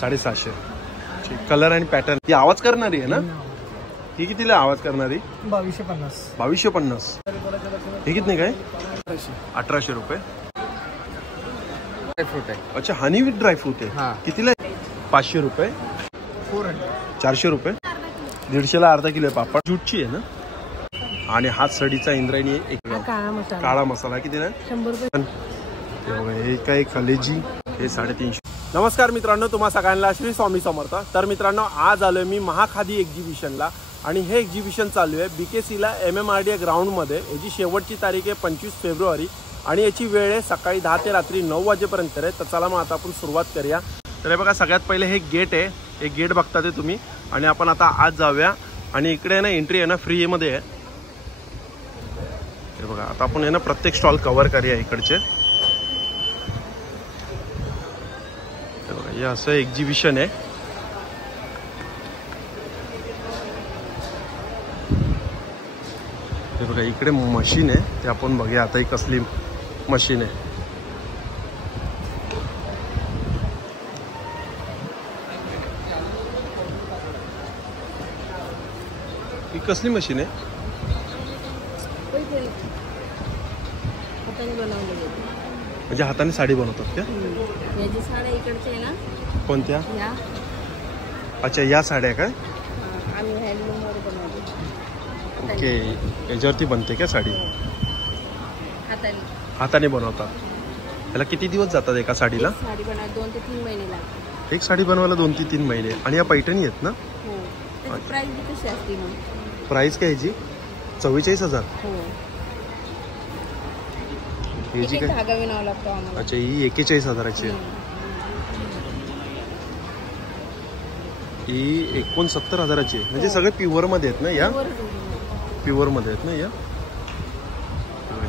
750. Colour आणि pattern. ही आवाज करणारी आहे ना? ही कितीला आवाज करणारी? 2250. 2250. हे किती काय? 1800 रुपये. ड्रायफ्रूट आहे. अच्छा, हनी विथ ड्रायफ्रूट आहे. कितीला? 500 रुपये. 400 रुपये. 150ला अर्धा किलो आहे. पापड जूटची आहे ना? आणि हात सडीचा इंद्रायणी आहे. एक काळा मसाला कितीला? 100 रुपये. हे काय कलेजी, हे 350. नमस्कार मित्रांनो, तुम्हा सगळ्यांना श्री स्वामी समर्थ. तर मित्रांनो, आज आलोय मी महाखादी एक्झिबिशनला आणि हे एक्झिबिशन चालू आहे BKCला MMRDA ग्राउंडमध्ये. याची शेवटची तारीख आहे 25 फेब्रुवारी आणि याची वेळ आहे सकाळी 10 ते रात्री 9 वाजेपर्यंत आहे. तर चला मग आता आपण सुरुवात करूया. तर हे बघा, सगळ्यात पहिले हे गेट आहे. हे गेट बघता ते तुम्ही. आणि आपण आता आज जाऊया. आणि इकडे ना एंट्री आहे ना फ्रीमध्ये आहे. हे बघा, आता आपण आहे ना प्रत्येक स्टॉल कव्हर करूया इकडचे. हे बघा, हे असं एक्झिबिशन आहे. हे बघा, इकडे मशीन आहे, ते आपण बघूया आता ही कसली मशीन आहे. ही कसली मशीन आहे? म्हणजे हाताने साडी बनवतात का? याची साड्या इकडचे आहे ना. कोणत्या? या. अच्छा, या साड्या काय? आम्ही हँडलूम वर बनवतो. ओके, याच्यावरती बनते का साडी? हाताने. हाताने बनवतात. त्याला किती दिवस जातात एका साडीला? साडी बनवायला 2 ते 3 महिने लागतात. एक साडी बनवायला 2 ते 3 महिने. आणि या पैठणी आहेत ना? हो. त्याची प्राइस बी कशी असते मग? प्राइस काय याची? 44,000. हो. याची काय? धागा विणावा लागतो आम्हाला. अच्छा, ही 41,000ची आहे. ही 69,000ची आहे. म्हणजे सगळे प्युअर मध्ये आहेत ना या? प्युअर मध्ये आहेत ना या?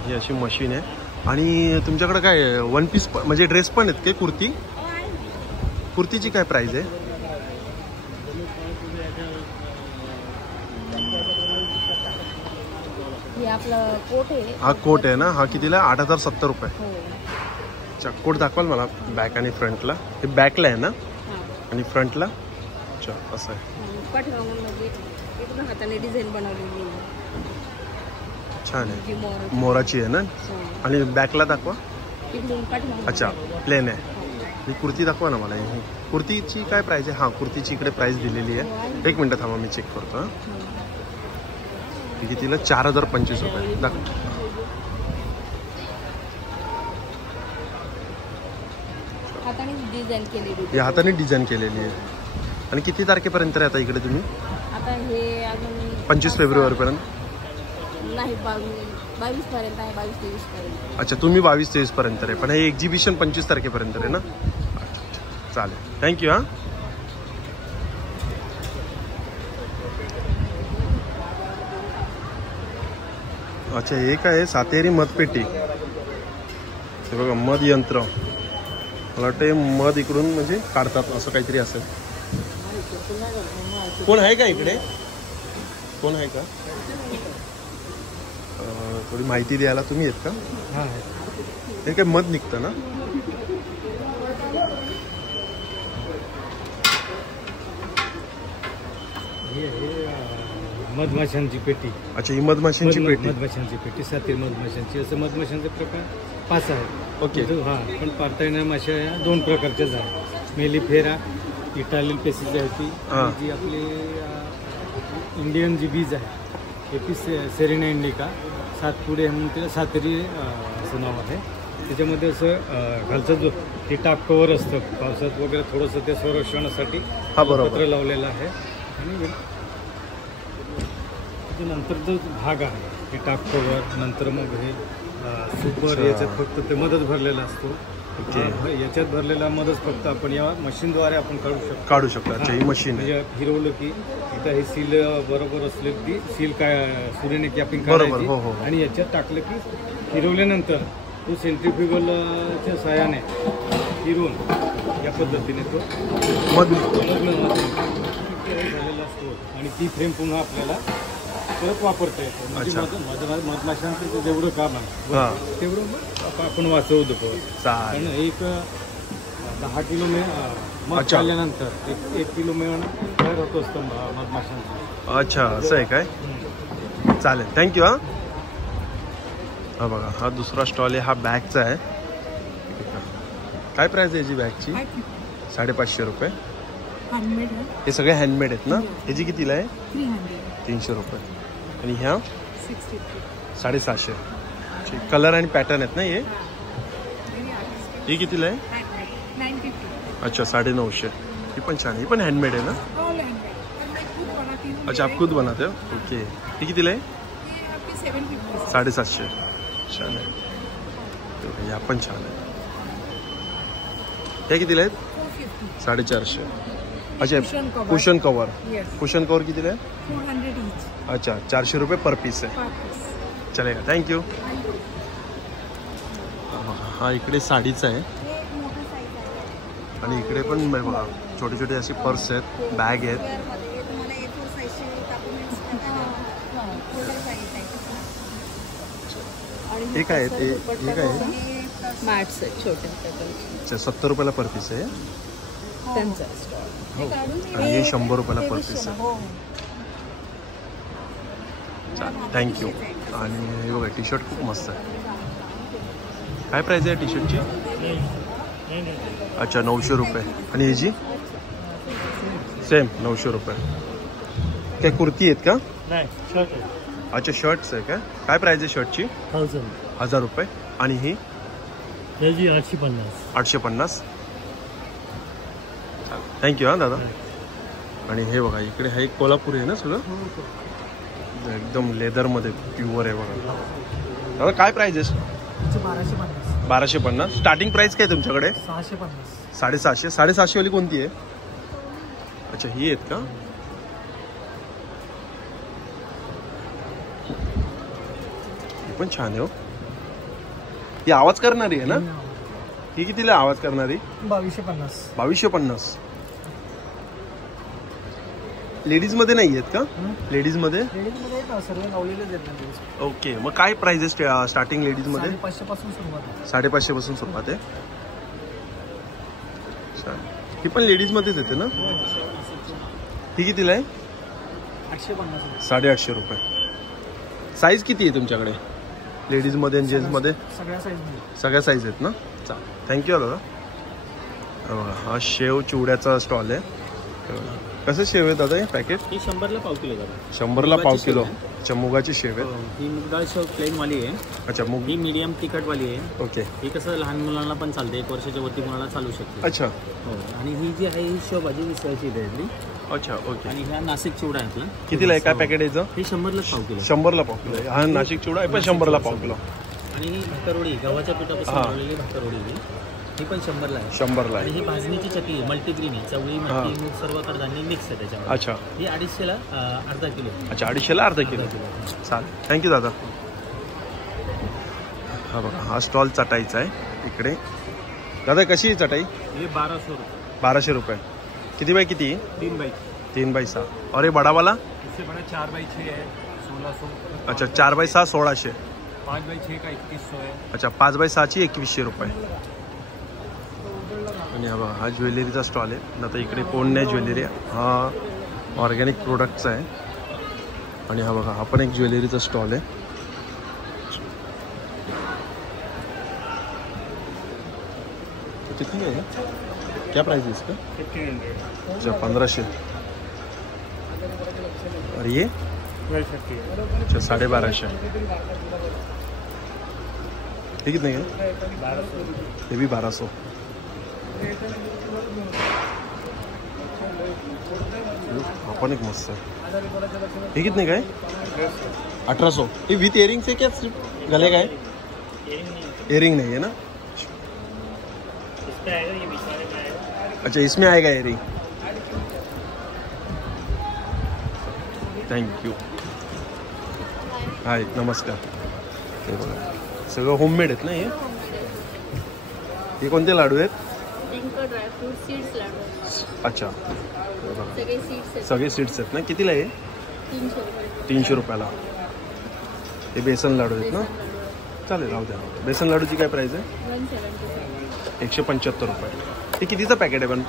ही अशी मशीन आहे. आणि तुमच्याकडे काय वन पीस म्हणजे ड्रेस पण आहेत काय? कुर्ती? कुर्तीची काय प्राइस आहे? हे आपलं कोट आहे. हा कोट आहे ना? हा कितीला? 8,070 रुपये. हो. अच्छा, कोट दाखवाल मला बॅक आणि फ्रंटला? हे बॅकला आहे ना? आणि फ्रंटला? अच्छा, असं आहे. पाठीमागून इकडून हाताने डिझाईन बनवलेली आहे. छान आहे. मोराची आहे ना? आणि बॅकला दाखवा. अच्छा, प्लेन आहे. ही कुर्ती दाखवा ना मला. ही कुर्तीची काय प्राइस आहे? हां, कुर्तीची इकडे प्राइस दिलेली आहे. 1 मिनटं थांबा, मी चेक करतो. कितीला? 4,025 रुपये. दाखवा. हाताने डिझाईन केलेली. ही हाताने डिझाईन केलेली आहे. आणि किती तारखेपर्यंत आहे आता इकडे तुम्ही? आता हे अजून 25 फेब्रुवारीपर्यंत नाही, 22 पर्यंत आहे. 22-23 पर्यंत. अच्छा, तुम्ही 22-23 पर्यंत आहे. पण हे एक्झिबिशन 25 तारखेपर्यंत आहे ना? चालेल, थँक्यू. हां, अच्छा, हे काय आहे? सातेरी मधपेटी. हे बघा, मध यंत्र. मला वाटतं मध इकडून म्हणजे काढतात असं काहीतरी असेल. कोण आहे का इकडे? कोण आहे का? थोडी माहिती द्यायला तुम्ही आहेत का? हां. हे काय मध निघतं ना? मधमाशांची पेटी. अच्छा, ही मधमाशांची पेटी. मधमाशांची पेटी, सातेरी मधमाशांची. असं मधमाशांचे प्रकार 5 आहेत. ओके. हां, पण पाळता येणाऱ्या माशा या 2 प्रकारच्याच आहेत. मेलिफेरा, इटालियन पेसिस आहे ती. जी आपली इंडियन जी बीज आहे एपिस सेरेना इंडिका, सातपुडे म्हणून तिला सातेरी असं नाव आहे. त्याच्यामध्ये असं खालचं जो ते टाप कवर असतं पावसात वगैरे थोडंसं ते संरक्षणासाठी पत्र लावलेलं आहे. आणि नंतर जो भाग आहे हे टाप कवर, नंतर मग हे सुपर, याच्यात फक्त ते मदत भरलेला असतो. याच्यात भरलेला मदत फक्त आपण या मशीनद्वारे आपण काढू शकतो. अच्छा, ही मशीन म्हणजे फिरवलं की इथं हे सील बरोबर असले की सील काय सूर्याने कॅपिंग करायची आणि याच्यात टाकलं की फिरवल्यानंतर तो सेंट्रिफ्युगलच्या सहाय्याने फिरून या पद्धतीने तो झालेला असतो. आणि ती फ्रेम पुन्हा आपल्याला परत वापरता येतो. म्हणजे मधमाशांचं जेवढं काम आहे तेवढं आपण वाचवतो. कारण एक 10 किलो में मध अच्छा. काढल्यानंतर एक किलो मिळून तयार होतो असतो मधमाशांचा. अच्छा असं आहे काय. चालेल थँक्यू. हा बघा हा दुसरा स्टॉल आहे, हा बॅगचा आहे. काय प्राइस आहे याची बॅगची? 550 रुपये. हँडमेड है हे सगळे हँडमेड आहेत ना. ह्याची कितीला आहे? 300 300 रुपये. आणि ह्या 60 750. कलर आणि पॅटर्न आहेत ना हे. ही कितीला आहे? 950 अच्छा 950. ही पण छान आहे, ही पण हँडमेड आहे ना. ऑल हँडमेड मैं खुद बनाती हूँ. अच्छा आप खुद बनाते हो. ओके. ही कितीला आहे? ये आपकी 750 750. छान आहे. ह्या पण छान आहे. ह्या कितीला आहेत? 450 450. अच्छा Cushion cover. Cushion cover. Yes. Cushion cover कितीला आहे? 400 each अच्छा 400 रुपये पर पीस आहे. per piece. चलेगा थँक्यू. हा इकडे साडीचा आहे. ये मोठा साईज आहे. आणि इकडे पण बघा छोटे छोटे असे पर्स आहेत, बॅग आहेत. मध्ये तुम्हाला A4 साईजचे डॉक्युमेंट्स फोल्डर पाहिजे. हे काय आहे? हे काय आहे? मॅट्स आहेत छोटे. अच्छा 70 रुपयाला पर पीस आहे. त्यांचा हो. आणि हे 100 रुपयाला पर पीस आहे. चालेल थँक्यू. आणि हे बघा टी शर्ट खूप मस्त आहे. काय प्राईस आहे टी शर्टची? अच्छा 900 रुपये. आणि ह्याची सेम 900 रुपये. काय कुर्ती आहेत का? नाही शर्ट आहे. अच्छा शर्ट्स आहे काय? काय प्राईस आहे शर्टची? 1000 रुपये. आणि ही त्याची 850. 850. थँक्यू हां दादा. आणि हे बघा इकडे हा एक कोल्हापुरी आहे ना सगळं एकदम लेदरमध्ये प्युअर आहे बघा. दादा काय प्राईस आहे? 1250. स्टार्टिंग प्राइस काय तुमच्याकडे? 650. 750. 750 वाली कोणती आहे? अच्छा ही आहेत का? ही पण छान आहे हो. ही आवाज करणारी आहे ना. ही कितीला आवाज करणारी? 2250. 2250. लेडीज मध्ये नाही आहेत का? लेडीज मध्ये सर्व लावलेलेच आहेत. ओके. मग काय प्राइस आहे स्टार्टिंग लेडीज मध्ये? 550 पासून सुरुवात आहे. 550 पासून सुरुवात आहे. ही पण लेडीज मध्येच येते ना. ही कितीला आहे? 850. 850 रुपये. साईज किती आहे तुमच्याकडे लेडीज मध्ये आणि जेंट्स मध्ये? सगळ्या साईज मध्ये. सगळ्या साईज आहेत ना. चालेल थँक्यू दादा. हा शेव चिवड्याचा स्टॉल आहे. कसं शेव आहे दादा हे पॅकेट? ही 100ला पाव किलो दादा. 100ला पाव किलो. अच्छा मुगाची शेव आहे. ही मूग डाळ शेव प्लेन वाली आहे. अच्छा मूग. ही मीडियम तिखट वाली आहे. ओके. ही कसं लहान मुलांना पण चालते. 1 वर्षाच्या वरती मुलांना चालू शकते. अच्छा हो. आणि ही जी आहे ही शेवभाजी मिसळची आहे. अच्छा ओके. आणि ह्या नाशिक चिवडा आहे. कितीला आहे काय पॅकेट याचं? ही 100ला पाव किलो. 100ला पाव किलो आहे. हा नाशिक चिवडा आहे पण 100ला पाव किलो. आणि ही भाकरवडी गव्हाच्या पिठापासून बनवलेली भाकरवडी ही पण 100ला आहे. 100ला आणि आहे. ही भाजणीची चटणी मल्टीग्रीन आहे. चवळी मटकी मूग सर्व कडधान्य मिक्स आहे त्याच्यामध्ये. अच्छा. ही 250ला अर्धा किलो. अच्छा 250ला अर्धा किलो. चालेल थँक्यू दादा. हा बघा हा स्टॉल चटाईचा आहे इकडे. दादा कशी आहे चटाई? ये 1200 रुपये. 1200 रुपये. किती बाय किती? 3 बाई. 3 बाय 6. और ये बड़ा वाला? इससे बड़ा 4 बाई 6 है 1600. अच्छा 4 बाय 6 1600. 5 बाई 6 का 2100 है. अच्छा 5 बाय 6ची 2100 रुपये. आणि हा बघा हा ज्वेलरीचा स्टॉल आहे. आता इकडे कोण नाही ज्वेलरी. हा ऑर्गॅनिक प्रोडक्टचा आहे. आणि हा बघा हा पण एक ज्वेलरीचा स्टॉल आहे. कितनी है? क्या प्राइस है इसका? 1500. अच्छा 1500. और ये 1250. अच्छा 1250. ये कितने का? 1200. ये भी 1200. हा पण एक मस्त आहे. हे कितने का आहे? 1800. ये विथ इयरिंग से क्या सिर्फ गले का है? इयरिंग नहीं है ना. अच्छा इसमें आएगा इयरिंग. थँक्यू. हाय नमस्कार. हे बघा सगळं होममेड आहेत ना हे. हे कोणते लाडू आहेत? ड्रायफ्रूट सीड्स लाडू. अच्छा सगळे सीड्स आहेत. सगळे सीड्स आहेत ना. कितीला आहे? 300 रुपये. 300 रुपयाला. हे बेसन लाडू आहेत ना. चालेल राहू द्या. बेसन लाडूची काय प्राइस आहे? 175. 175 रुपये. हे कितीचं पॅकेट आहे पण?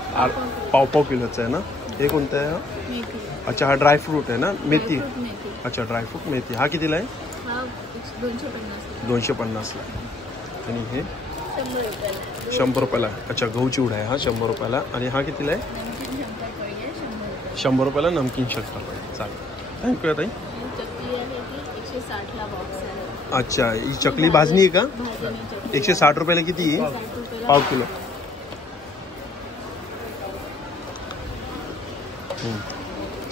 पाव पाव किलोचं आहे ना? हे कोणतं आहे? मेथी. अच्छा, हा ड्रायफ्रूट आहे ना? मेथी. ड्रायफ्रूट मेथी. अच्छा, ड्रायफ्रूट मेथी. हा कितीला आहे? हा 250. 250ला. आणि हे 100 रुपयाला. 100 रुपयाला. अच्छा, गहू चिवडा आहे हा 100 रुपयाला. आणि हा कितीला आहे? नमकीन शंकरपाळी आहे 100 रुपये. 100 रुपयाला नमकीन शंकरपाळी. चालेल, थँक्यू ताई. चकली आहे ती 160ला बॉक्स आहे. अच्छा, ही चकली भाजणी आहे का? भाजणी चकली 160 रुपयाला किती आहे? 60 रुपयाला. पाव किलो.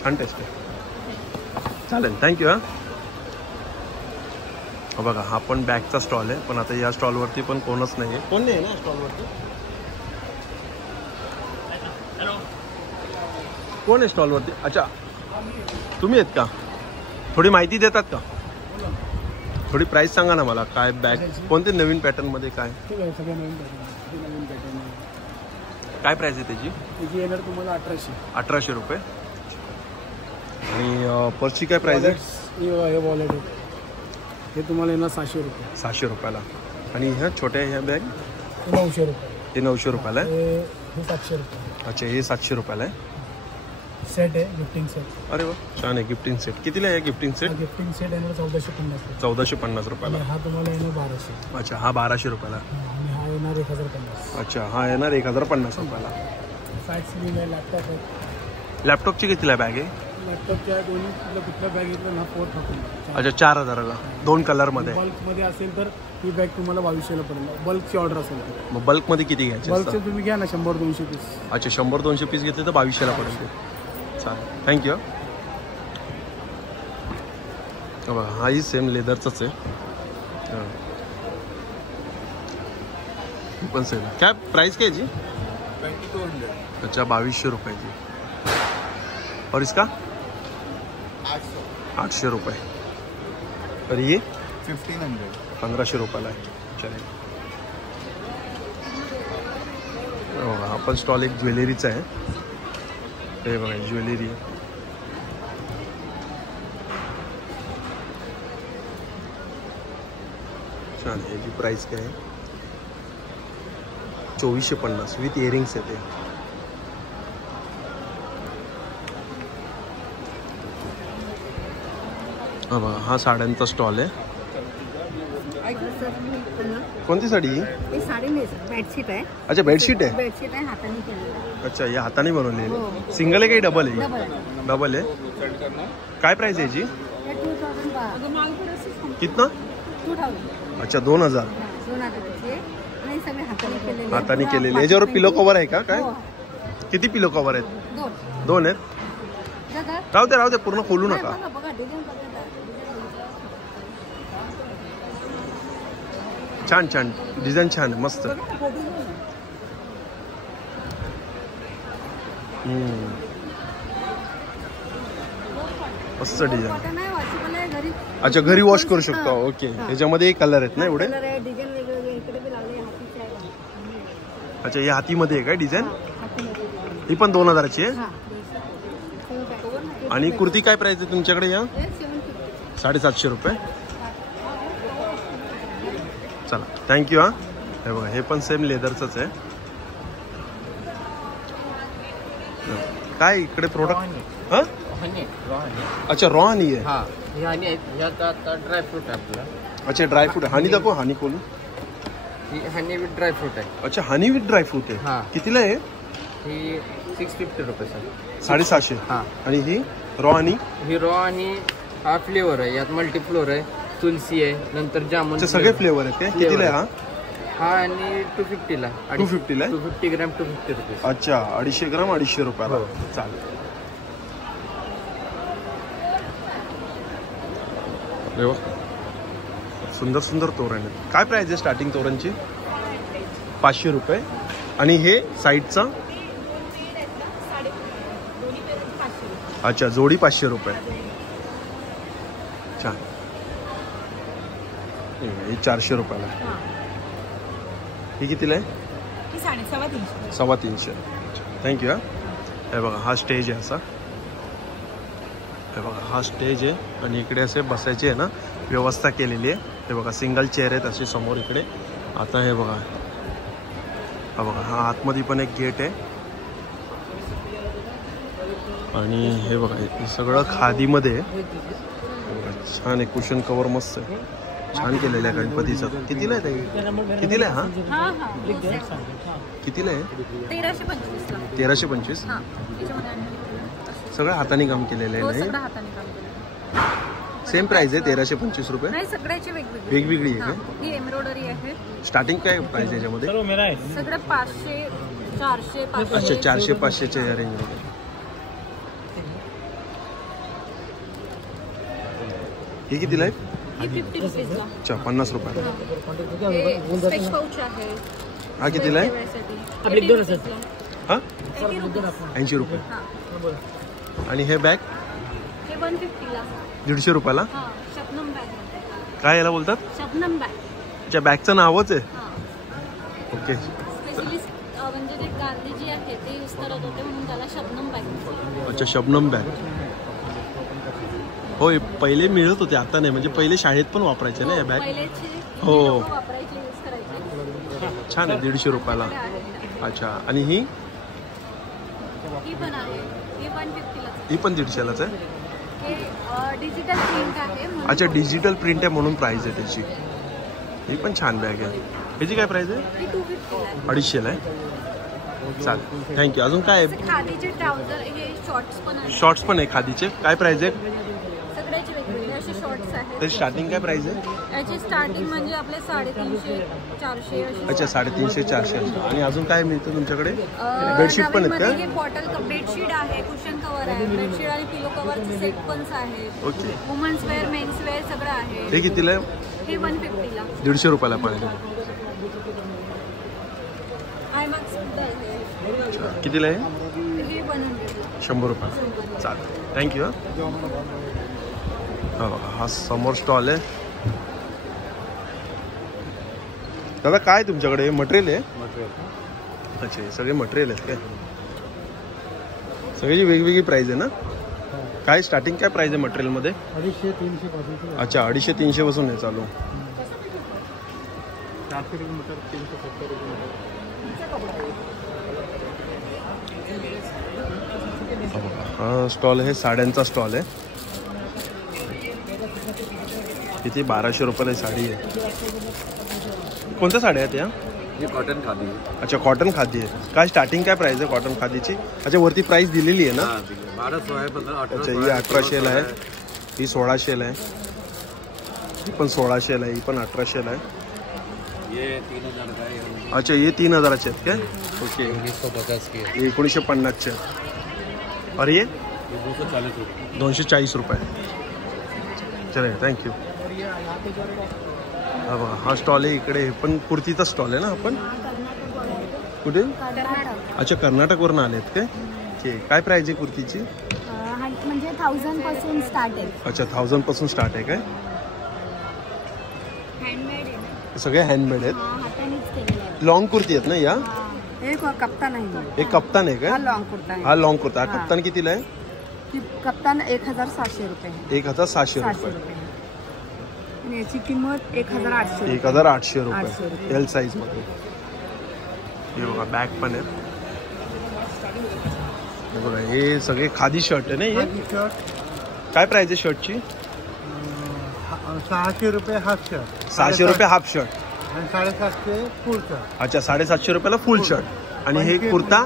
छान टेस्ट आहे. चालेल, थँक्यू. हा बघा, हा पण बॅगचा स्टॉल आहे, पण आता या स्टॉलवरती पण कोणच नाही आहे. कोण नाही आहे ना स्टॉलवरती? कोण आहे स्टॉलवरती? अच्छा, तुम्ही आहेत का? थोडी माहिती देतात का? थोडी प्राइस सांगा ना मला. काय बॅग कोणते नवीन पॅटर्नमध्ये काय काय प्राइस आहे त्याची? त्याची येणार तुम्हाला 1800 रुपये. आणि पर्सची काय प्राइस आहे? हे वॉलेट आहे, हे तुम्हाला येणार 700 रुपये. 700 रुपयाला. आणि ह्या छोट्या ह्या बॅग? 900 रुपये. हे 900 रुपयाला आहे. हे 700 रुपये. अच्छा, हे 700 रुपयाला आहे. सेट आहे गिफ्टिंग सेट. अरे वा, छान आहे. गिफ्टिंग सेट कितीला आहे? गिफ्टिंग सेट गिफ्टिंग सेट येणार 1450 रुपये. 1450 रुपयाला. हा तुम्हाला येणार 1200. अच्छा, हा 1200 रुपयाला. आणि हा येणार 1050. अच्छा, हा येणार 1050 रुपयाला. साईड स्क्रीन आहे, लॅपटॉप आहे. लॅपटॉपची कितीला बॅग आहे? लॅपटॉपच्या दोन्ही कुठला बॅग घेतला ना 4000. अच्छा, 4000ला. 2 कलरमध्ये. बल्कमध्ये असेल तर ही बॅग तुम्हाला 2200ला पडेल. बल्कची ऑर्डर असेल तर. मग बल्कमध्ये किती घ्यायचे? बल्कचे तुम्ही घ्या ना 100-200 पीस. अच्छा, 100-200 पीस घेतले तर 2200ला पडेल ते. चालेल, थँक्यू. बघा, हाही सेम लेदरचंच आहे. पण सेम. काय प्राइस काय याची? 2200. अच्छा, 2200 रुपयाची. और इसका 800 रुपये. और ये 1500 रुपयाला आहे. चलेल. हा पण स्टॉल एक ज्वेलरीचा आहे. हे बघा, ज्वेलरी आहे. छान. याची प्राइस काय आहे? 2450 विथ इयरिंग्स येते. हा बघा, हा साड्यांचा स्टॉल आहे. कोणती साडी? ही साडी नाही, बेडशीट आहे. अच्छा, बेडशीट आहे. बेडशीट आहे हाताने केलेली. अच्छा, या हाताने बनवलेली. सिंगल आहे काही डबल आहे? डबल आहे. डबल आहे. काय प्राइस आहे याची? हे 2000 कितना? 2000. अच्छा, 2000. 2000 आणि सगळे हाताने केलेले. हाताने केलेली. याच्यावर पिलो कव्हर आहे का? काय हो. किती पिलो कव्हर आहेत? 2. 2 आहेत. दादा राहू दे, पूर्ण खोलू नका. बघा बघा डिझाईन बघा. छान छान डिझाईन, छान मस्त. मस्त डिझाईन. कॉटन आहे, वॉशेबल आहे, घरी. अच्छा, घरी वॉश करू शकतो. ओके. त्याच्यामध्ये कलर आहेत ना एवढे? कलर आहे, डिझाईन वेगवेगळे इकडे बी लावले, हातीचे आहे. अच्छा, या हातीमध्ये आहे काय डिझाईन? हातीमध्ये. ही पण 2000ची आहे. हा. आणि कुर्ती काय प्राइस आहे तुमच्याकडे? या 750. 750 रुपये. चला, थँक्यू. हा, हे बघा, हे पण सेम लेदरचंच आहे. काय इकडे प्रोडक्ट? हा, अच्छा, रॉ हनी आहे. ड्रायफ्रूट आहे आपला. अच्छा, ड्रायफ्रूट आहे. हनी दाखव, हनी खोलू. हनी विथ ड्रायफ्रूट आहे. अच्छा, हनी विथ ड्रायफ्रूट आहे. हा. कितीला आहे? ही 650 रुपये सर. 750. हा. आणि ही रॉ हनी? ही रॉ आणि हा फ्लेवर आहे, यात मल्टी फ्लोर आहे, तुलसी आहे, नंतर जामुन. अच्छा, सगळे फ्लेवर आहेत काय? कितीला आहे हा? हा आणि 250ला. 250 ला? 250 ग्रॅम 250 रुपये. अच्छा, 250 ग्राम 250 रुपयाला. चालेल. सुंदर सुंदर तोरण आहेत. काय प्राइस आहे स्टार्टिंग तोरणची? 500 रुपये. आणि हे साईडचा? अच्छा, जोडी 500 रुपये. छान. हे 400 रुपयाला. ही कितीला आहे? 350. 350. थँक्यू. हे बघा, हा स्टेज आहे असा. हे बघा, हा स्टेज आहे आणि इकडे असे बसायची आहे ना व्यवस्था केलेली आहे. हे बघा, सिंगल चेअर आहेत असे समोर इकडे. आता हे बघा, हा बघा, हा आतमध्ये पण एक गेट आहे आणि हे बघा हे सगळं खादीमध्ये आहे. छान आहे, कुशन कवर मस्त आहे, छान केलेलं आहे गणपतीचं. कितीला आहे ते? कितीला आहे हा? कितीला आहे? 1325. सगळं हाताने काम केलेलं आहे ना? सेम प्राइस आहे 1325 रुपये. नाही, सगळ्याची वेगवेगळी वेगवेगळी आहे का? ही एम्ब्रॉयडरी आहे. स्टार्टिंग काय प्राइस आहे याच्यामध्ये? सगळं 500, 400, 500. अच्छा, 400-500च्या या रेंजमध्ये. हे कितीला आहे? 50 रुपीजला. अच्छा, 50 रुपयाला. स्पेश पाऊच आहे. हा कितीला आहे? हा 80 रुपये. आणि हे बॅग हे 150ला. 150 रुपयाला. शबनम बॅग. काय याला बोलतात? शबनम बॅग. अच्छा, बॅगचं नावच आहे. ओके. स्पेशलिस्ट म्हणजे जे गांधीजी आहे ते यूज करत होते म्हणून त्याला शबनम बॅग. अच्छा, शबनम बॅग. होय, पहिले मिळत होते, आता नाही. म्हणजे पहिले शाळेत पण वापरायचे ना या बॅग. हो, वापरायचे, यूज करायचे. छान आहे, 150 रुपयाला. अच्छा, आणि ही पण आहे, ही 150ला. ही पण 150लाच आहे. हे डिजिटल प्रिंट आहे. अच्छा, डिजिटल प्रिंट आहे म्हणून प्राइस आहे त्याची. ही पण छान बॅग आहे. ह्याची काय प्राइस आहे? ही 250ला आहे. 250ला आहे. चालेल, थँक्यू. अजून काय आहे? खादीचे ट्राउझर, हे शॉर्ट्स पण आहेत. शॉर्ट्स पण आहे खादीचे. काय प्राइस आहे? सगळ्याचे वेगवेगळे असे शॉर्ट्स आहेत. तर स्टार्टिंग काय प्राइस आहे? याची स्टार्टिंग म्हणजे आपले 350, 400 अशी. अच्छा, 350-400. आणि अजून काय मिळतं तुमच्याकडे? बेडशीट पण आहेत का? हे बॉटल बेडशीट आहे, कुशन कव्हर आहे, बेडशीट आणि पिलो कव्हरचे सेट पण आहे. Okay. Women's wear, men's wear सगळं आहे. हे कितीला आहे? हे 150ला. 150 रुपयाला पण आहे. आयमॅक्स सुद्धा आहे. अच्छा, कितीला आहे? हे 100ला. 100 रुपये. चालेल, थँक्यू. हा बघा, हा समोर स्टॉल आहे. दादा, काय तुमच्याकडे मटेरियल आहे? अच्छा, हे सगळे मटेरियल आहेत काय? सगळ्याची वेगवेगळी प्राइस आहे ना? काय स्टार्टिंग काय प्राइस आहे मटेरियलमध्ये? 250-300 पासून. अच्छा, 250-300 पासून आहे चालू. 400 मीटर 370 रुपये. हा स्टॉल आहे, साड्यांचा स्टॉल आहे. किती? 1200 रुपयाला साडी आहे. कोणत्या साड्या आहेत या? हे कॉटन खादी. अच्छा, कॉटन खादी आहे. काय स्टार्टिंग काय प्राइस आहे कॉटन खादीची? अच्छा, वरती प्राइस दिलेली आहे ना? 1200 आहे. अच्छा, ही 1800ला आहे, ही 1600ला आहे, ही पण 1600ला आहे, ही पण 1800ला आहे. ये 3000 का है. अच्छा, ये 3000चे आहेत काय? ओके. 1950 के. 1950चे. और ये 240 रुपये. 240 रुपये. चले, थँक्यू. हा बघा, हा स्टॉल आहे इकडे. पण कुर्तीचा स्टॉल आहे ना? आपण कुठे? अच्छा, कर्नाटकवरून आलेत काय? काय प्राइस आहे कुर्तीची? म्हणजे 1000 पासून स्टार्ट आहे. अच्छा, 1000 पासून स्टार्ट आहे काय? हँडमेड आहे. सगळे हँडमेड आहेत. हातानेच केलेलं आहे. लॉंग कुर्ती आहेत ना या? एक कप्तान आहे. एक कप्तान आहे हा काय? लॉंग कुर्ता आहे. हा लॉंग कुर्ता. हा कप्तान कितीला आहे? ही कप्तान 1700 रुपये. 1700 700 रुपये. रुपये. आणि याची किंमत 1800. 1800 800 रुपये. रुपये. एल साईज मध्ये. हे बघा, बॅग पण आहे. हे बघा, हे सगळे खादी शर्ट आहे ना? हे काय प्राइस आहे शर्टची? 600 रुपये हाफ शर्ट. 600 रुपये हाफ शर्ट. आणि 750 फुल शर्ट. अच्छा, 750 रुपयाला फुल शर्ट. आणि हे कुर्ता?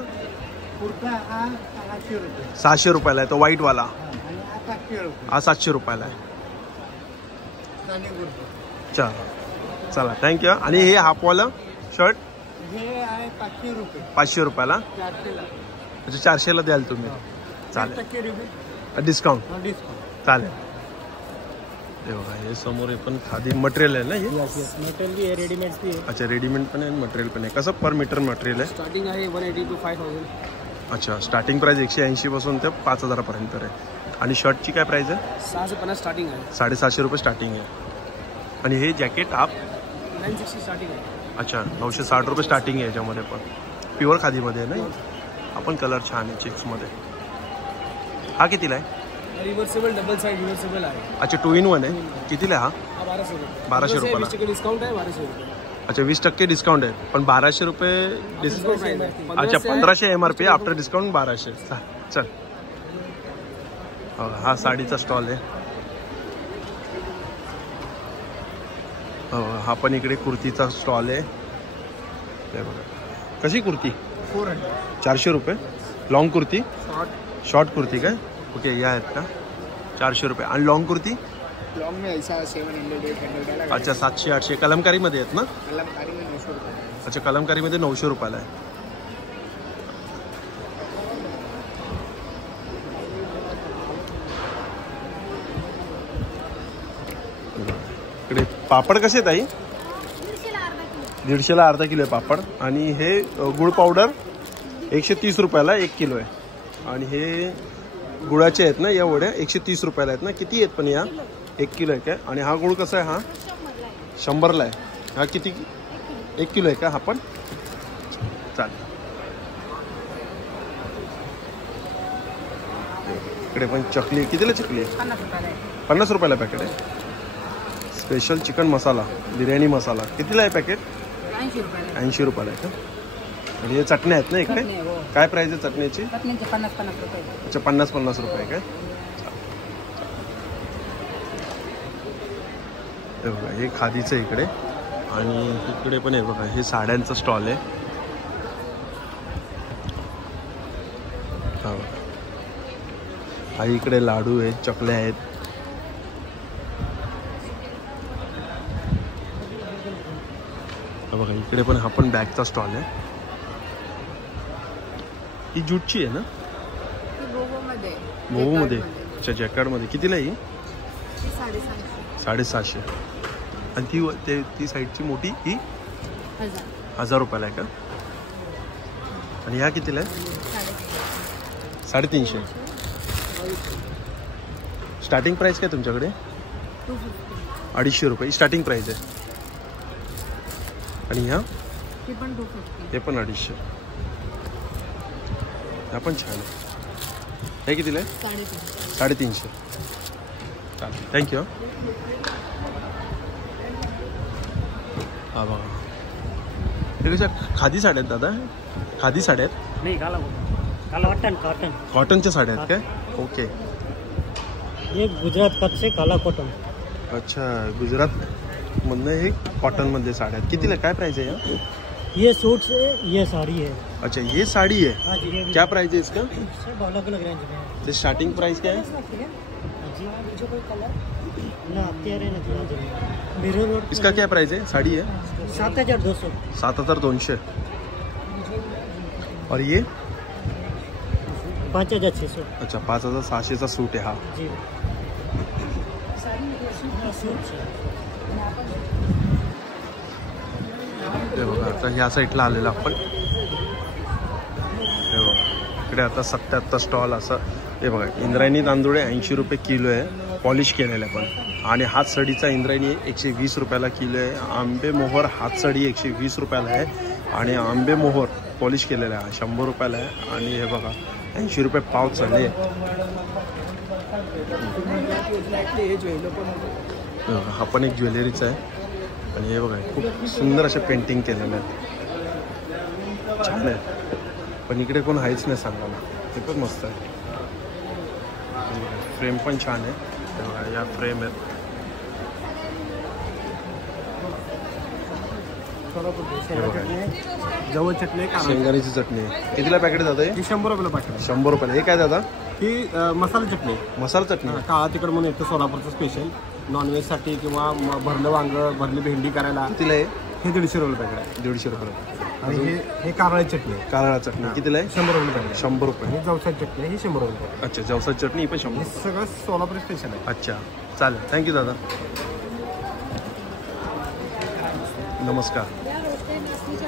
कुर्ता हा 600 रुपये. 600 रुपयाला आहे तो व्हाईट वाला. आणि हा 700 रुपये. हा 700 रुपयाला आहे. चला, चला, थँक्यू. आणि हे हाफवाला शर्ट? हे आहे 500 रुपये. 500 रुपयाला. 400ला. अच्छा, 400ला द्याल तुम्ही? चालेल, 10% डिस्काउंट. डिस्काउंट. चालेल. हे बघा, हे समोर हे पण खादी मटेरियल आहे ना? हे मटेरियल भी आहे, रेडीमेड भी आहे. अच्छा, रेडीमेड पण आहे, मटेरियल पण आहे. कसं पर मीटर मटेरियल आहे? स्टार्टिंग आहे 180 to 5000. अच्छा, स्टार्टिंग प्राइस 180 पासून ते 5000 पर्यंत आहे. आणि शर्टची काय प्राइस आहे? 650 स्टार्टिंग आहे. 750 रुपये स्टार्टिंग आहे. आणि हे जॅकेट आप? 960 स्टार्टिंग आहे. अच्छा, 960 रुपये स्टार्टिंग आहे याच्यामध्ये पण. प्युअर खादीमध्ये आहे ना? आपण कलर छान आहे चेक्समध्ये. हा कितीला आहे? रिव्हर्सेबल डबल साइड रिव्हर्सेबल आहे. अच्छा, 2 in 1 आहे. कितीला आहे हा? 1200 रुपये. 1200 रुपयाला. डिस्काउंट आहे 1200 रुपये. अच्छा 20% डिस्काउंट आहे, पण 1200 रुपये अच्छा 1500 MRP आफ्टर डिस्काउंट 1200. चल हा साडीचा स्टॉल आहे. हा पण इकडे कुर्तीचा स्टॉल आहे. हे बघा कशी कुर्ती 400 रुपये. लॉंग कुर्ती शॉर्ट कुर्ती काय ओके या आहेत का 400 रुपये. आणि लॉंग कुर्ती लॉन्ग में ऐसा 700-800 अच्छा 700-800 कलमकारीमध्ये आहेत ना. कलमकारी में 900 रुपये. अच्छा कलमकारीमध्ये 900 रुपयाला आहे. इकडे पापड कसे आहेत आई 150ला अर्धा किलो आहे पापड. आणि हे गुळ पावडर 130 रुपयाला 1 किलो आहे. आणि हे गुळाचे आहेत ना या वड्या 130 रुपयाला आहेत ना. किती आहेत पण या 1 किलो आहे काय. आणि हा गुळ कसा आहे हा 100ला आहे. हा किती 1 किलो आहे का हा पण चालेल. इकडे पण चकली कितीला चकली आहे 50 रुपयाला पॅकेट आहे. स्पेशल चिकन मसाला बिर्याणी मसाला कितीला आहे पॅकेट 80 रुपयाला आहे का. आणि हे चटण्या आहेत ना इकडे काय प्राइस आहे चटण्याची 50-50 रुपये. अच्छा 50-50 रुपये काय. हे बघा हे खादीचं इकडे. आणि इकडे पण आहे बघा हे साड्यांचा स्टॉल आहे. हा बघा हा इकडे लाडू आहेत चकल्या आहेत. बघा इकडे पण हा पण बॅगचा स्टॉल आहे. ही जूटची आहे ना मोमोमध्ये अच्छा जॅकेटमध्ये कितीला आहे ही 750. आणि ती साईडची मोठी ही 1000 रुपयाला आहे का. आणि ह्या कितीला आहे 350. स्टार्टिंग प्राइस काय तुमच्याकडे 250 रुपये स्टार्टिंग प्राइस आहे. आणि ह्या हे पण 250. ह्या पण छान आहे. हे कितीला आहे 350. चालेल थँक्यू. हा बघा हे कशा खादी साड्या आहेत दादा खादी साड्या आहेत नाही कॉटन कॉटनच्या साड्या आहेत काय ओके. ये गुजरात कच्छ से काला कॉटन. अच्छा गुजरात मधनं हे कॉटनमध्ये साड्या आहेत. कितीला काय प्राइस है ये सूट से ये साड़ी है. अच्छा ये साड़ी है हाँ जी क्या प्राइस है इसका सब अलग अलग रेंज में है. तो स्टार्टिंग प्राइस क्या है जी जो कोई कलर ना અત્યારે નથી હાજર. મિરર રોડ इसका क्या प्राइस है साड़ी है 7200. 7200. और ये 5600. अच्छा 5600चा सूट आहे हा. जी हे बघा आता ह्या साईडला आलेलं आपण. हे बघा इकडे आता 77 स्टॉल असं. हे बघा इंद्रायणी तांदूळ 80 रुपये किलो आहे पॉलिश केलेलं आहे पण. आणि हातसडीचा इंद्रायणी 120 रुपयाला किलो आहे. आंबे मोहर हातसडी 120 रुपयाला आहे. आणि आंबे मोहर पॉलिश केलेला आहे 100 रुपयाला आहे. आणि हे बघा 80 रुपये पाव चालले. हा पण एक ज्वेलरीचा आहे. आणि हे बघा खूप सुंदर असे पेंटिंग केलेले आहेत छान आहे. पण इकडे कोण आहेच नाही सांगायला. ते पण मस्त आहे. फ्रेम पण छान आहे. हे बघा या फ्रेम आहेत. जवळ चटणी शेंगदाण्याची चटणी आहे. कितीला पॅकेट जातं हे 100 रुपयाला पाठवा. 100 रुपयाला. हे काय दादा ही मसाला चटणी मसाला चटणी काळा तिकड म्हणून येतं सोलापूरचं स्पेशल नॉनव्हेजसाठी किंवा भरलं वांग भरली भेंडी करायला. कितीला आहे हे 150 रुपये पॅकेट आहे. 150 रुपये. आणि हे कारळी चटणी आहे. कारळा चटणी कितीला आहे 100 रुपये पॅकेट. 100 रुपये. ही जवसाची चटणी आहे ही 100 रुपये पॅकेट. अच्छा जवसाची चटणी ही पण 100. हे सगळं सोलापूर स्पेशल आहे. अच्छा चालेल थँक्यू दादा. नमस्कार.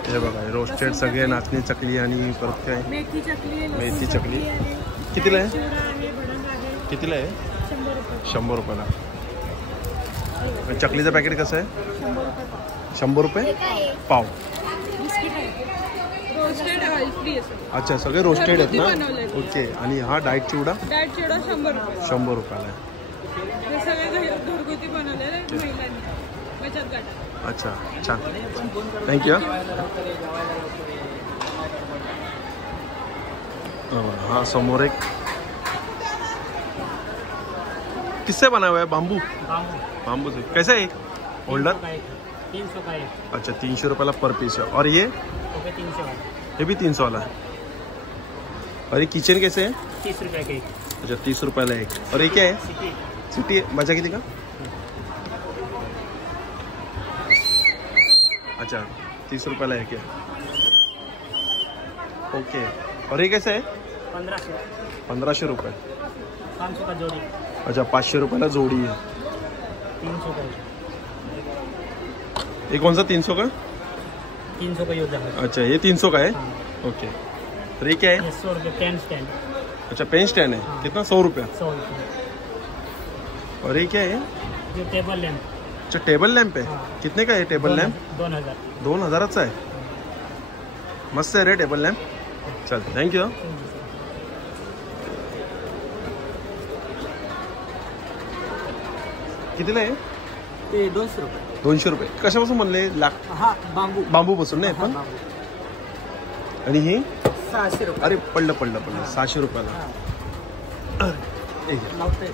हे बघा रोस्टेड सगळे नाचणी चकली आणि परत काय मेथी चकली कितीला आहे कितीला आहे 100 रुपयाला. चकलीचं पॅकेट कसं आहे 100 रुपये पाव. अच्छा सगळे रोस्टेड आहेत ना ओके. आणि हा डाएट चिवडा 100 रुपयाला आहे. अच्छा छान, थँक्यू. हाँ समोर एक किससे बना हुआ है? बाम्बू. बाम्बू से. कैसा है होल्डर? 300 का है. अच्छा 300 रुपयाला पर पीस है. और ये 300 ये भी 300 वाला है. और ये किचन कैसे है? 30 रुपये के. अच्छा 30 रुपयाला एक. और ये क्या है? सिटी है. बचा किती का? अच्छा 30 रुपयाला एक है. ओके. और ये कैसे है? 1500 रुपये. 500 का जोड़ी. अच्छा 500 रुपयाला जोड़ी है. 300 का. ये कौन सा 300 का? 300 का योद्धा है. अच्छा ये 300 का है. ओके. तो ये क्या है? 100 रुपये पेन स्टैंड. अच्छा पेन स्टैंड है. कितना? 100 रुपया. 100 रुपये. और ये क्या है? ये टेबल लैंप. अच्छा टेबल लैंप है. कितने का है टेबल लैंप? 2000. 2000चा आहे. मस्त आहे रे टेबल लॅम्प. चल थँक्यू. कितीला आहे? ते 200 रुपये. 200 रुपये. कशापासून बनले? लाक हा बांबू. बांबू पासून नाही पण. आणि ही 600 रुपये. अरे पडलं 600 रुपयाला. लावते.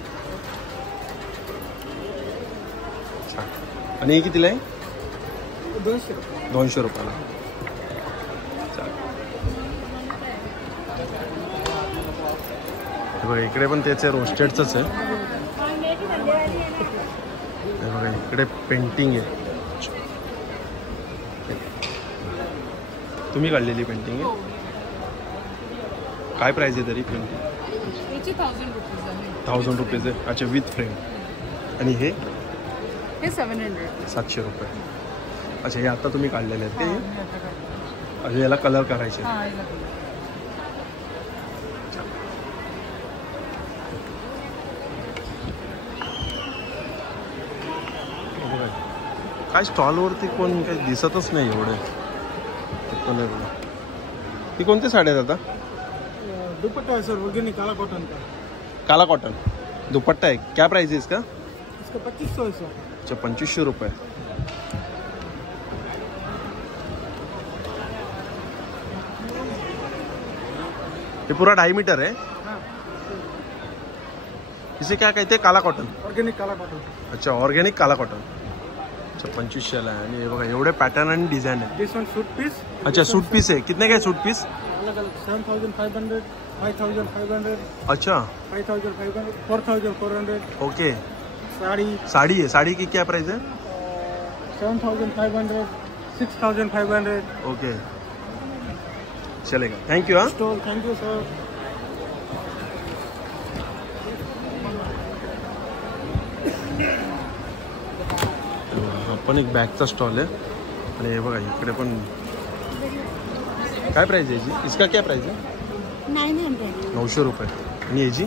छान. आणि ही कितीला आहे? 200 रुपये. 200 रुपयाला. हे बघा इकडे पण त्याचे रोस्टेडचंच आहे. हे बघा इकडे पेंटिंग आहे. तुम्ही काढलेली पेंटिंग आहे. काय प्राइस आहे तरी पेंटिंग? 1000 रुपीज आहे. अच्छा विथ फ्रेम. आणि हे 700 रुपये. अच्छा हे आता तुम्ही काढलेले आहेत ते? अच्छा याला कलर करायचे. काय स्टॉलवरती कोण काही दिसतच नाही एवढे. ही कोणत्या साड्या आहेत आता? दुपट्टा है सर, ऑर्गेनिक काला कॉटन का. काला कॉटन दुपट्टा है. क्या प्राइस है इसका? इसका 2500 है सर. अच्छा 2500 रुपये. ये पूरा 2.5 मीटर है. इसे क्या कहते हैं? काला कॉटन. ऑर्गेनिक काला कॉटन. अच्छा ऑर्गेनिक काला कॉटन. अच्छा 2500ला आहे. आणि हे बघा एवढे पॅटर्न आणि डिझाईन आहे. दिस वन सूट पीस. अच्छा सूट पीस आहे. कितने का है सूट पीस? अलग अलग 7500, 5500. अच्छा 5500, 4400. ओके. साड़ी साड़ी है. साड़ी की क्या प्राइस है? 7500, 6500. ओके चलेगा. थँक्यू. हाँ स्टोर. Thank you sir. हा पण एक बॅगचा स्टॉल आहे. आणि हे बघा इकडे पण काय प्राइस आहे याची? इसका क्या प्राइस है? 900. 900 रुपये. आणि याची?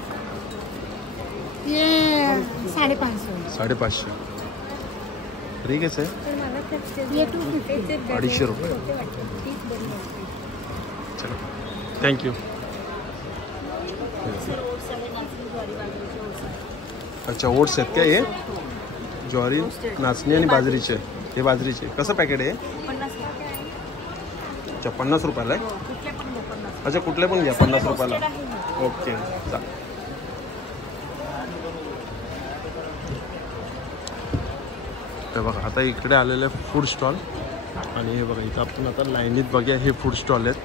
ये 550. 550. ठीक आहे. ये 250. 250 रुपये. चलो थँक्यू. अच्छा ओट्स आहेत का हे? ज्वारी नाचणी आणि बाजरीचे. हे बाजरीचे. कसं पॅकेट आहे? अच्छा 50 रुपयाला आहे. अच्छा कुठले पण घ्या 50 रुपयाला. ओके चालेल. हे बघा आता इकडे आलेलं आहे फूड स्टॉल. आणि हे बघा इथं आपण आता लाईनीत बघूया. हे फूड स्टॉल आहेत.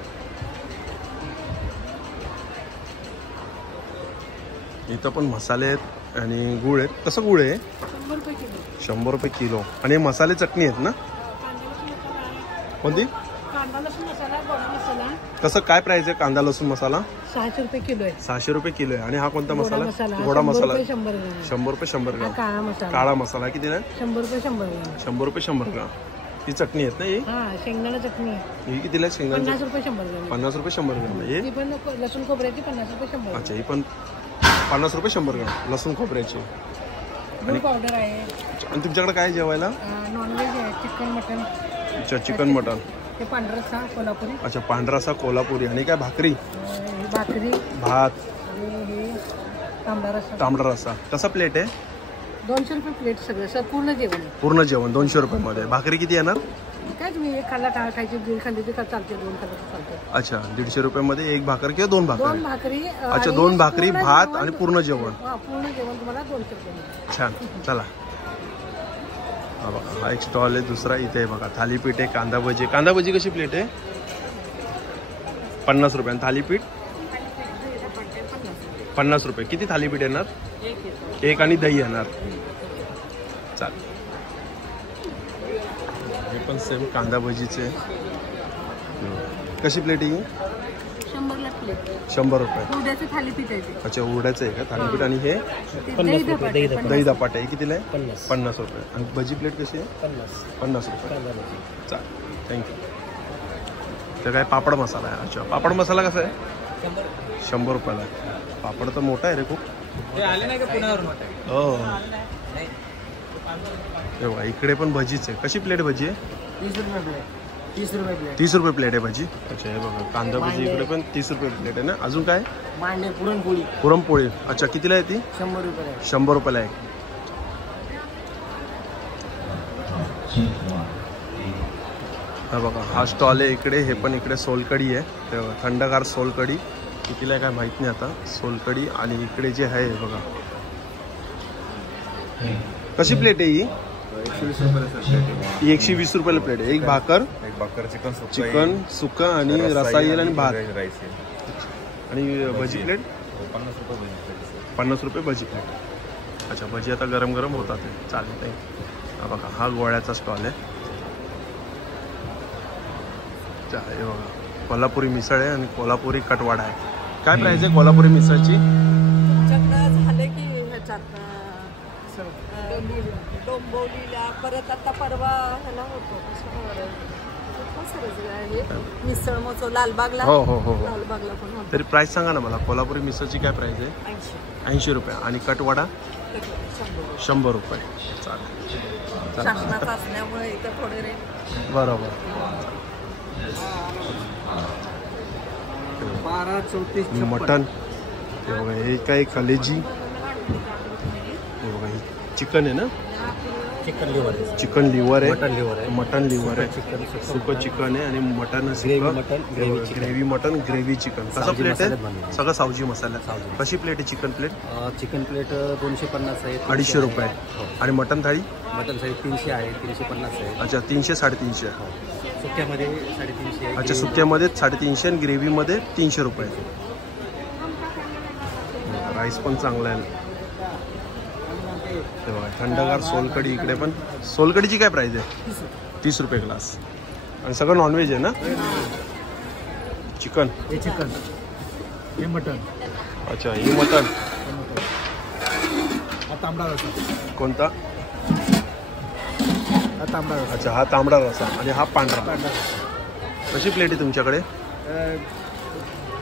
इथं पण मसाले आहेत आणि गुळ आहेत. कसं गुळ आहे? 100 रुपये किलो. आणि मसाले चटणी आहेत ना? कोणती? कांदा लसूण मसाला, गोडा मसाला. कसं काय प्राइस आहे? कांदा लसूण मसाला 600 रुपये किलो आहे. 600 रुपये किलो आहे. आणि हा कोणता मसाला? मसाला गोडा मसाला 100 रुपये 100 रुपये 100 ग्राम. काळा मसाला काळा मसाला किती आहे? 100 रुपये 100 ग्राम. 100 रुपये 100 ग्राम. ही चटणी आहेत ना? ही हा शेंगदाणा चटणी ही कितीला आहे? शेंगदाणा 50 रुपये 100 ग्राम. 50 रुपये 100 ग्राम. हे ती पण लसूण खोबऱ्याची 50 रुपये 100 ग्राम. अच्छा ही पण 50 रुपये 100 ग्राम लसूण खोबऱ्याची. गुळ पावडर आहे. आणि तुमच्याकडे काय जेवायला? नॉनव्हेज आहे. Chicken mutton. अच्छा चिकन मटन. ते पांढरा रस्सा कोल्हापुरी. अच्छा पांढरा रस्सा कोल्हापुरी. आणि काय भाकरी? भाकरी. भात. आणि हे तांबडा रस्सा. तांबडा रस्सा. कसा प्लेट आहे? 200 रुपये प्लेट सगळं सर पूर्ण जेवण आहे. पूर्ण जेवण 200 रुपयामध्ये. भाकरी किती येणार? काय तुम्ही एक खाल्ला खायची, 2 खाल्ली तर चालते, 2 खाल्लं तर चालते. अच्छा, 150 रुपयामध्ये एक भाकर किंवा 2 2 भाकरी. भाकरी अच्छा, 2 भाकरी, भात आणि पूर्ण जेवण. पूर्ण जेवण तुम्हाला 200 रुपये. छान. चला, हा बघा, हा एक स्टॉल आहे दुसरा. इथे बघा थालीपीठ आहे, कांदा भजी. कांदा भजी कशी प्लेट आहे? 50 रुपये. आणि थालीपीठ 50 रुपये. किती थालीपीठ येणार? एक आणि दही येणार. चालेल. हे पण सेम कांदा भजीचे. कशी प्लेट आहे? 100ला प्लेट. 100 रुपये. उद्याचं थालीपीठ आहे ते. अच्छा, उरड्याचं आहे का थालीपीठ? आणि हे दही धपाटे. दही धपाटे कितीला आहे? 50 रुपये. आणि भजी प्लेट कशी आहे? 50 रुपये. चालेल, थँक्यू. तर काय पापड मसाला आहे. अच्छा, पापड मसाला कसा आहे? 100 रुपयाला. पापड तर मोठा आहे रे खूप. हो, हे बघा इकडे पण भजीच आहे. कशी प्लेट भजी आहे? 30 रुपये प्लेट. 30 रुपये प्लेट. 30 रुपये प्लेट आहे भजी. अच्छा, हे बघा कांदा भजी इकडे पण 30 रुपये प्लेट आहे ना. अजून काय? मांडे पुरणपोळी. पुरणपोळी. अच्छा, कितीला आहे ती? 100 रुपये. 100 रुपयाला आहे. हा बघा, हा स्टॉल आहे इकडे. हे पण इकडे सोलकढी आहे. हे बघा, थंडगार सोलकढी. कितीला आहे काय माहित नाही आता. सोलकढी. आणि इकडे जे आहे बघा, कशी प्लेट आहे ही? 120 रुपयाला प्लेट आहे. एक भाकर, चिकन सुक्का आणि रस्सा येईल आणि भात. आणि भजी प्लेट 50 रुपये भजी प्लेट. अच्छा, भजी आता गरम गरम होतात. चालेल, थँक्यू. हा बघा, हा गोळ्याचा स्टॉल आहे. हे बघा, कोल्हापुरी मिसळ आहे आणि कोल्हापुरी कटवाडा आहे. काय प्राइस आहे कोल्हापुरी मिसळची? तुमच्याकडं झालं की ह्याच्यात डोंबिवलीला, परत आता परवा ह्याला होतो मिसळ मोचो लालबागला. हो हो हो. लालबागला पण होतो. तरी प्राइस सांगा ना मला. कोल्हापुरी मिसळची काय प्राइस आहे? 80 रुपये. आणि कटवाडा 100 रुपये. चालेल. शासनाचा असल्यामुळे इथं थोडे रेट. बरोबर. 12-34 मटन. हे बघा, हे काय कलेजी. हे बघा, ही चिकन आहे ना? चिकन लिव्हर आहे. मटन लिव्हर आहे. सुकं चिकन आहे आणि mutton gravy mutton gravy chicken. कसं प्लेट आहे? सगळं सावजी मसाला. कशी प्लेट आहे चिकन प्लेट? चिकन प्लेट 250 आहे. 250 रुपये. आणि मटन थाळी? मटन थाळी 300 आहे, 350 आहे. अच्छा, 300 350. सुक्यामध्ये 350 आहे. अच्छा, सुक्यामध्ये 350 आणि ग्रेव्हीमध्ये 300 रुपये. राईस पण चांगला आहे. ते बघा, थंडगार सोलकढी. इकडे पण सोलकढीची काय प्राइस आहे? 30 रुपये ग्लास. आणि सगळं नॉनव्हेज आहे ना? चिकन, हे चिकन, हे मटन. अच्छा, हे मटन. हा तांबडा रस्सा. कोणता? हा तांबडा रस्सा. अच्छा, हा तांबडा रस्सा. आणि हा पांढरा. कशी प्लेट आहे तुमच्याकडे?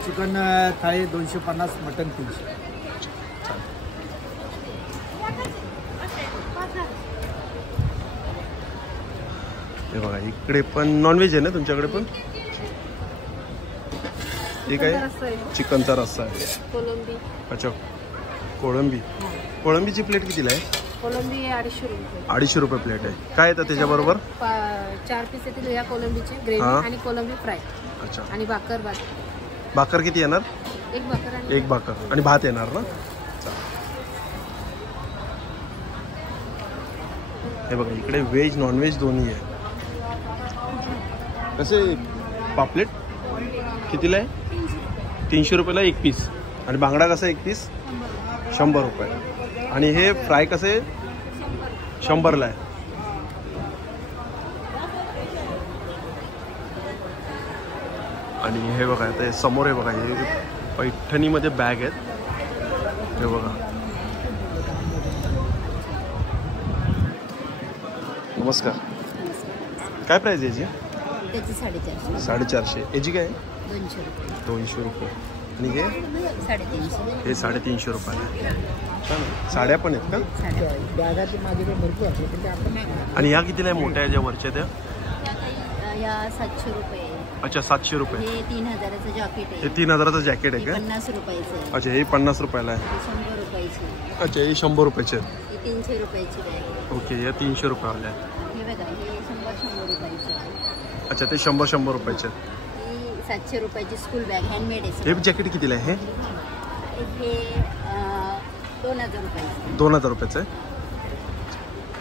चिकन थाळी 250, मटन 300. हे बघा, इकडे पण नॉनव्हेज आहे ना तुमच्याकडे पण? हे काय? चिकनचा रस्सा आहे. कोलंबी. अच्छा, कोळंबी. कोळंबीची प्लेट कितीला आहे? कोलंबी 250 रुपये. 250 रुपये प्लेट आहे. काय येतं त्याच्याबरोबर? 4 पीस येतील या कोलंबीची ग्रेव्ही आणि कोलंबी फ्राय. अच्छा, आणि भाकर भात. भाकर किती येणार? एक भाकर आणि एक भाकर. आणि भात येणार ना? हे बघा, इकडे व्हेज नॉनव्हेज दोन्ही आहे. कसे पापलेट कितीला आहे? 300 रुपयाला एक पीस. आणि बांगडा कसा एक पीस? 100 रुपये. आणि हे फ्राय कसे? 100ला आहे. आणि हे बघा, ते समोर आहे बघा, हे पैठणीमध्ये बॅग आहेत. हे बघा, नमस्कार. काय प्राइस आहे याची? त्याची 450. 450. याची काय? 200 रुपये. 200 रुपये. आणि हे 350. हे 350 रुपयाला. छान. साड्या पण आहेत का? बॅगाची माझ्याकडे भरपूर असते पण ते आपण नाही. आणि ह्या कितीला आहे मोठ्या ज्या वरच्या त्या? या 700 रुपये. अच्छा, 700 रुपये. हे 3000चं जॅकेट आहे. हे 3000चं जॅकेट आहे का? 50 रुपयाचं आहे. अच्छा, हे 50 रुपयाला आहे. 100 रुपयाची. अच्छा, हे 100 रुपयाचे आहेत. इथे 300 रुपयाची बॅग. ओके, हे 300 रुपयावाले आहे. हे बघा, हे 100 रुपयाचं आहे. अच्छा, ते 100 रुपयाचे आहेत. ही 700 रुपयाची स्कूल बॅग हँडमेड आहे. हे जॅकेट कितीला आहे? हे 2000 रुपयाचं. 2000 रुपयाचं आहे.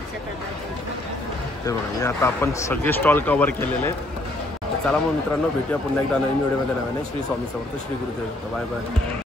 अशा प्रकारचे ते बघा, हे आता आपण सगळे स्टॉल कव्हर केलेले आहेत. चला मग मित्रांनो, भेटूया पुन्हा एकदा नवीन व्हिडिओमध्ये. नव्याने श्री स्वामी समर्थ, श्री गुरुदेव. Bye bye.